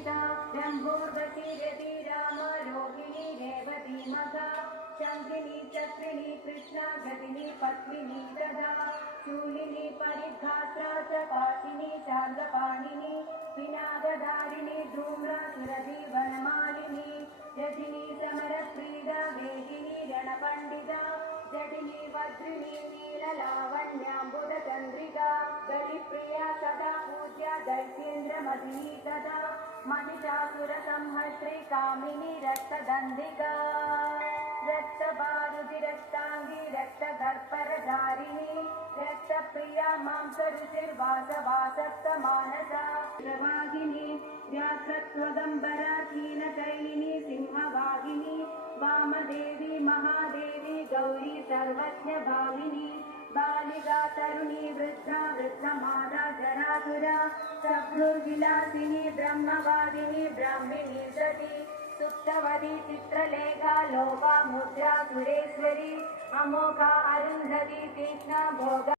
सीता जम्बूर्वती रामरोहिणी रेवती मघा शङ्खिनी चक्रिणी कृष्णा गदिनी पद्मिनी तथा शूलिनी परिघात्रा सपाशिनी चार्लपाणिनी पिनाकधारिणी धूम्रासुरजीवनमालिनी रजनी समरप्रीदा वेदिनी रणपण्डिता जटिनी वज्रिणी नीललावण्याम्बुदचन्द्रिका बलिप्रिया सदा पूज्या दैत्येन्द्रमदिनी तथा महिषासुरसंहर्त्री कामिनी रक्तगन्धिका रक्तबारुधि रक्तांगी रक्तगर्परधारिणी रक्तप्रिया मांसरुचिर्वासवासक्तमानसा प्रवाहिनी व्याघ्रत्वगम्बरा कीलकैलिनी सिंहवाहिनी वामदेवी महादेवी गौरी सर्वज्ञभाविनी बालिका तरुणी वृद्धा वृद्धमाता जरासुरा सभ्रुर्विलासिनी ब्रह्मवादिनी ब्राह्मिणी सती सुप्तवती चित्रलेखा लोपा मुद्रा सुरेश्वरी अमोघा अरुन्धती तीक्ष्णा भोगा